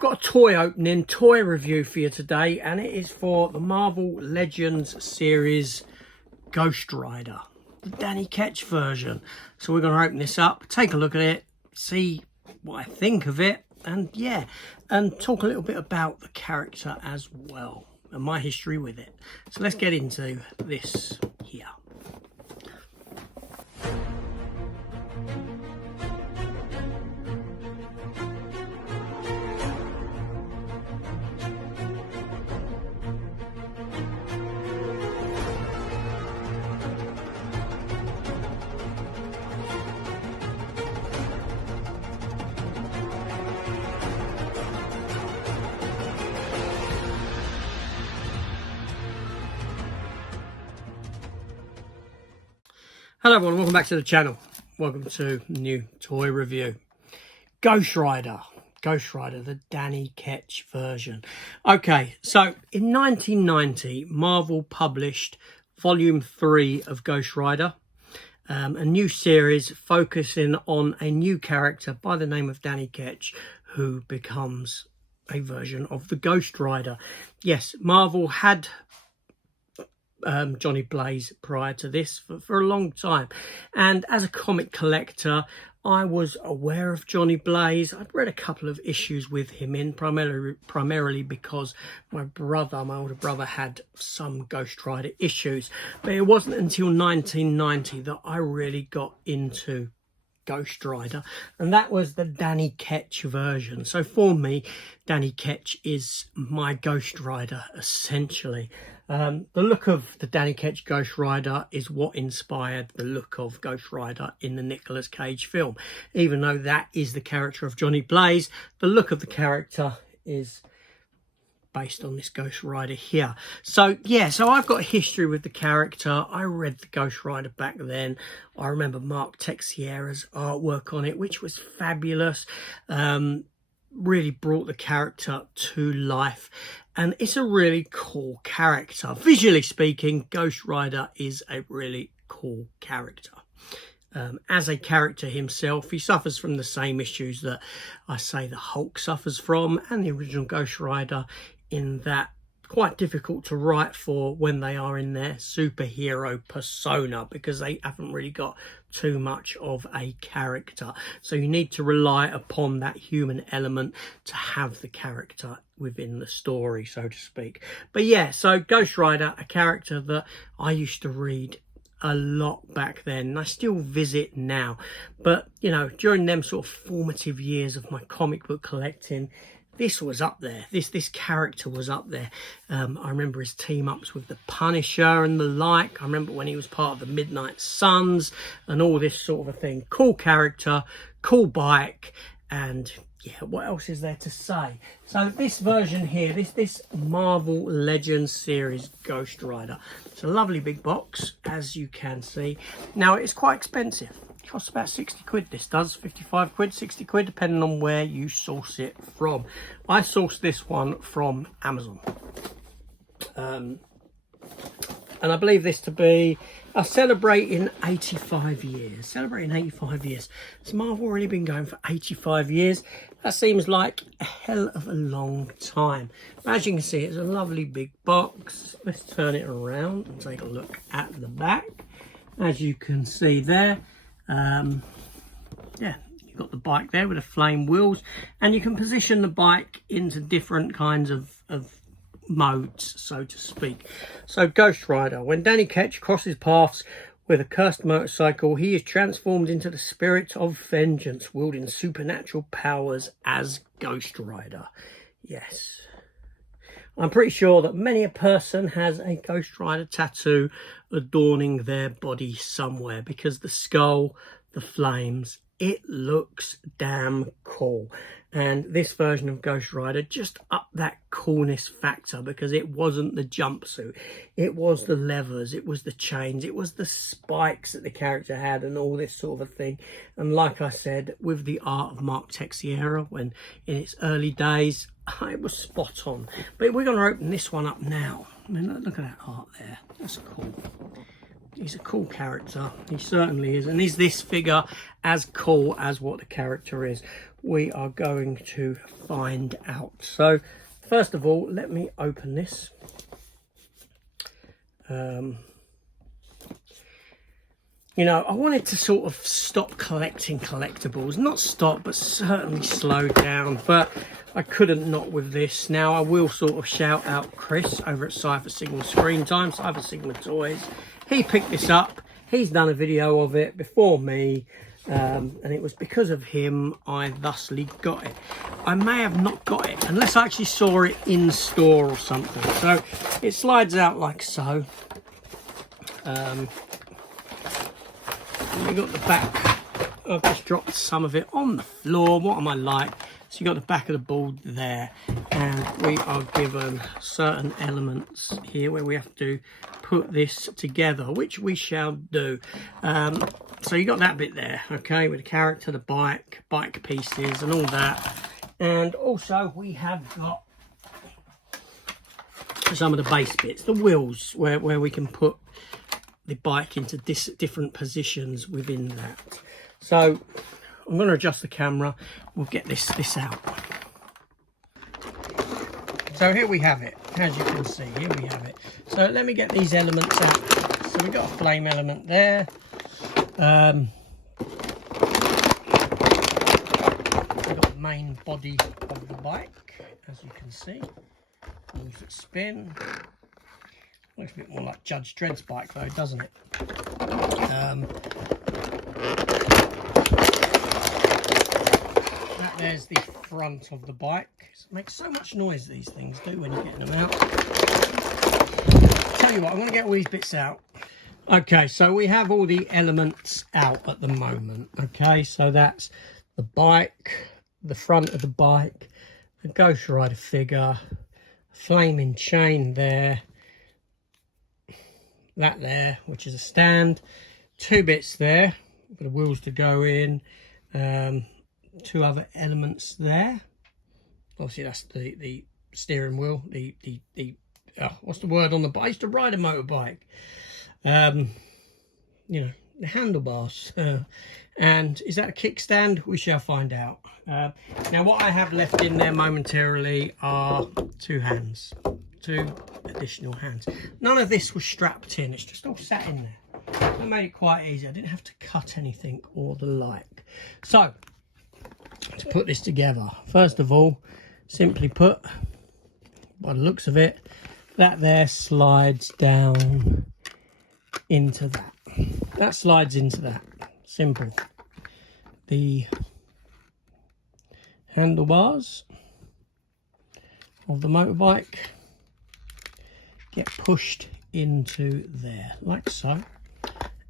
got a toy opening, toy review for you today, and it is for the Marvel Legends series Ghost Rider, the Danny Ketch version. So we're going to open this up, take a look at it, see what I think of it, and yeah, and talk a little bit about the character as well and my history with it. So let's get into this here. Hello everyone, welcome back to the channel. Welcome to new toy review. Ghost Rider, the Danny Ketch version. Okay, so in 1990, Marvel published Volume 3 of Ghost Rider, a new series focusing on a new character by the name of Danny Ketch, who becomes a version of the Ghost Rider. Yes, Marvel had Johnny Blaze prior to this for a long time, and as a comic collector I was aware of Johnny Blaze. I'd read a couple of issues with him in, primarily because my older brother had some Ghost Rider issues, but it wasn't until 1990 that I really got into Ghost Rider, and that was the Danny Ketch version. So for me, Danny Ketch is my Ghost Rider essentially. The look of the Danny Ketch Ghost Rider is what inspired the look of Ghost Rider in the Nicolas Cage film. Even though that is the character of Johnny Blaze, the look of the character is based on this Ghost Rider here. So yeah, so I've got a history with the character. I read the Ghost Rider back then. I remember Mark Texeira's artwork on it, which was fabulous. Really brought the character to life, and it's a really cool character. Visually speaking, Ghost Rider is a really cool character. As a character himself, he suffers from the same issues that I say the Hulk suffers from and the original Ghost Rider, in that quite difficult to write for when they are in their superhero persona, because they haven't really got too much of a character. So you need to rely upon that human element to have the character within the story, so to speak. But yeah, so Ghost Rider, a character that I used to read a lot back then, and I still visit now. But you know, during them sort of formative years of my comic book collecting, this was up there. This character was up there. I remember his team-ups with the Punisher and the like. I remember when he was part of the Midnight Suns and all this sort of a thing. Cool character, cool bike, and yeah, what else is there to say? So this version here, this Marvel Legends series Ghost Rider, it's a lovely big box, as you can see. Now, it's quite expensive. Costs about 60 quid, this does. 55 quid, 60 quid, depending on where you source it from. I sourced this one from Amazon. And I believe this to be celebrating 85 years. Celebrating 85 years. Has Marvel already been going for 85 years? That seems like a hell of a long time. But as you can see, it's a lovely big box. Let's turn it around and take a look at the back. As you can see there, yeah, you've got the bike there with the flame wheels, and you can position the bike into different kinds of modes, so to speak. So Ghost Rider, when Danny Ketch crosses paths with a cursed motorcycle, he is transformed into the spirit of vengeance, wielding supernatural powers as Ghost Rider. Yes, I'm pretty sure that many a person has a Ghost Rider tattoo adorning their body somewhere, because the skull, the flames, it looks damn cool. And this version of Ghost Rider just upped that coolness factor, because it wasn't the jumpsuit, it was the levers, it was the chains, it was the spikes that the character had and all this sort of thing. And like I said, with the art of Mark Texeira, when in its early days, it was spot on. But we're going to open this one up now. I mean, look at that art there. That's cool. He's a cool character. He certainly is. And is this figure as cool as what the character is? we are going to find out. So first of all, let me open this. You know, I wanted to sort of stop collecting collectibles. Not stop, but certainly slow down. But I couldn't not with this. Now, I will sort of shout out Chris over at Cypher Sigma Screen Time, Cypher Sigma Toys. He picked this up. He's done a video of it before me. And it was because of him I thusly got it. I may have not got it unless I actually saw it in store or something. So it slides out like so. You got the back. I've just dropped some of it on the floor. What am I like? So you got the back of the board there, and we are given certain elements here where we have to put this together, which we shall do. So you got that bit there, okay, with the character, the bike pieces, and all that. And also we have got some of the base bits, the wheels, where we can put the bike into different positions within that. So I'm going to adjust the camera. We'll get this out. So here we have it. As you can see, here we have it. So let me get these elements out. So we've got a flame element there. We've got the main body of the bike, as you can see. Wheels that spin. Looks a bit more like Judge Dredd's bike though, doesn't it? That there's the front of the bike. It makes so much noise, these things do, when you're getting them out. Tell you what, I'm going to get all these bits out. Okay, so we have all the elements out at the moment. Okay, so that's the bike, the front of the bike, the Ghost Rider figure, flaming chain there, that there, which is a stand, two bits there for the wheels to go in, two other elements there. Obviously that's the steering wheel, the what's the word on the bike? I used to ride a motorbike. You know, the handlebars. And is that a kickstand? We shall find out. Now what I have left in there momentarily are two hands, two additional hands. None of this was strapped in, it's just all sat in there. I made it quite easy. I didn't have to cut anything or the like. So to put this together, first of all, simply put, by the looks of it, that there slides down into that. That slides into that. Simple. The handlebars of the motorbike get pushed into there, like so.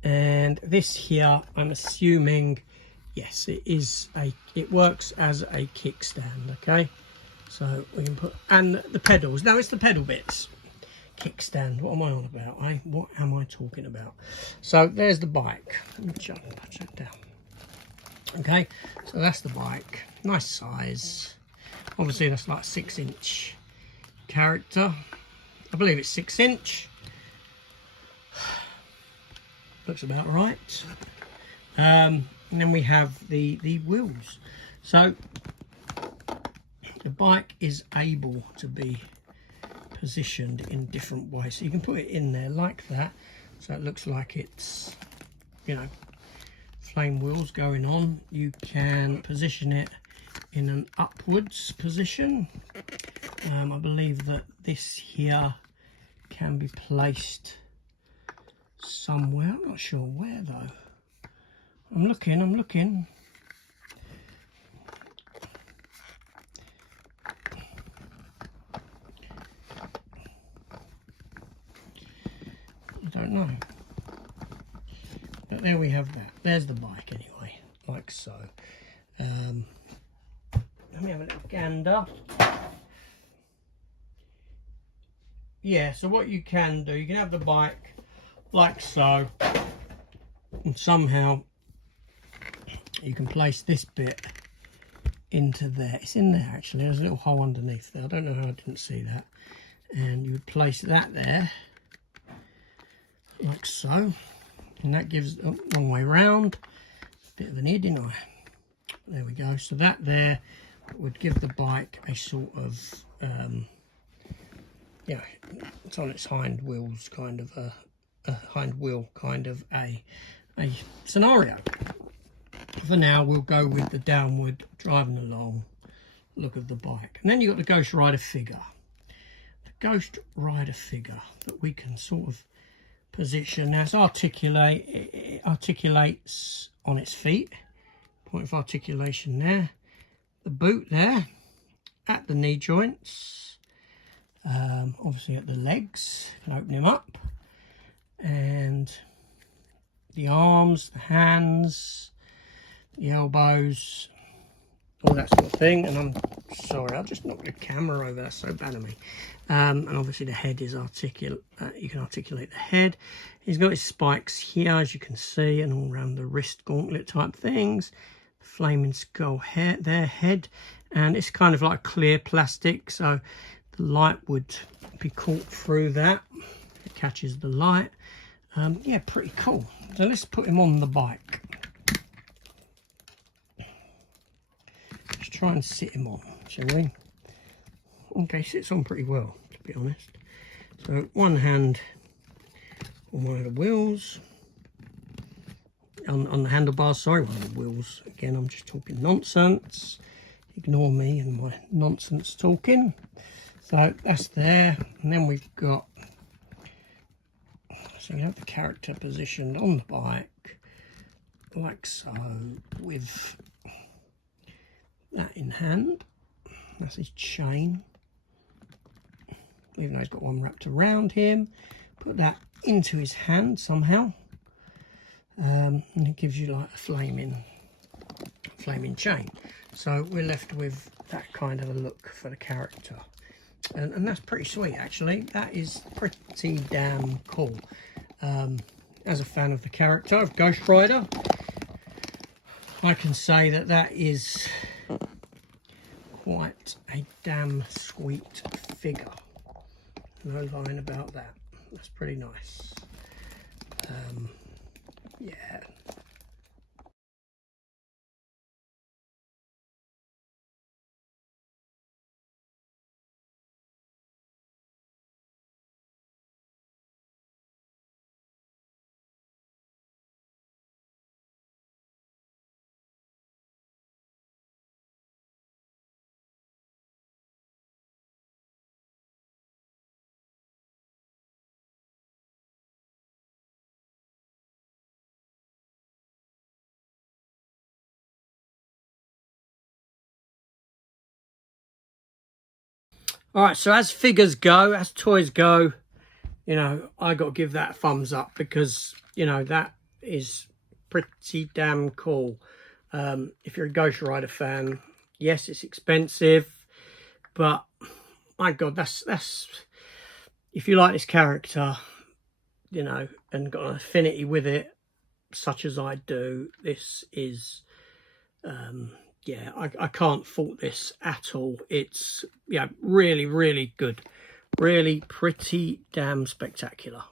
And this here, I'm assuming, yes, it works as a kickstand, okay? So we can put, and the pedals. Now it's the pedal bits. Kickstand, what am I on about? What am I talking about? So there's the bike. Let me touch that down. Okay, so that's the bike. Nice size. Obviously that's like 6-inch character. I believe it's 6-inch. Looks about right. And then we have the wheels. So the bike is able to be positioned in different ways. So you can put it in there like that. So it looks like it's, you know, flame wheels going on. You can position it in an upwards position. I believe that this here can be placed somewhere. I'm not sure where though. I'm looking. I don't know. But there we have that. There's the bike anyway, like so. Let me have a little gander. Yeah, so what you can do, you can have the bike like so, and somehow you can place this bit into there. It's in there actually, there's a little hole underneath there. I don't know how I didn't see that. And you would place that there, like so. And that gives, oh, wrong way round. Bit of an ear, didn't I? There we go. So that there would give the bike a sort of, yeah, it's on its hind wheels, kind of a hind wheel kind of a scenario. For now, we'll go with the downward driving along look of the bike. And then you've got the Ghost Rider figure. The Ghost Rider figure that we can sort of position. Now, it articulates on its feet. Point of articulation there. The boot there at the knee joints. Obviously at the legs. You can open him up. And the arms, the hands, the elbows, all that sort of thing. And I'm sorry, I've just knocked the camera over. That's so bad of me. And obviously the head is articulate. You can articulate the head. He's got his spikes here, as you can see, and all around the wrist gauntlet type things. The flaming skull hair, their head, and it's kind of like clear plastic, so the light would be caught through that. It catches the light. Yeah, pretty cool. So let's put him on the bike. Let's try and sit him on, shall we? Okay, sits on pretty well, to be honest. So one hand on one of the wheels, on the handlebars, sorry, one of the wheels. Again, I'm just talking nonsense. Ignore me and my nonsense talking. So that's there, and then we've got, so we have the character positioned on the bike, like so, with that in hand. That's his chain. Even though he's got one wrapped around him, put that into his hand somehow, and it gives you like a flaming chain. So we're left with that kind of a look for the character, and that's pretty sweet actually. That is pretty damn cool. As a fan of the character of Ghost Rider, I can say that that is quite a damn sweet figure. No line about that. That's pretty nice. Yeah. All right, so as figures go, as toys go, you know, I got to give that a thumbs up because, you know, that is pretty damn cool. If you're a Ghost Rider fan, yes, it's expensive, but my God, that's if you like this character, you know, and got an affinity with it, such as I do, this is, yeah, I can't fault this at all. It's, yeah, really, really good. Really pretty damn spectacular.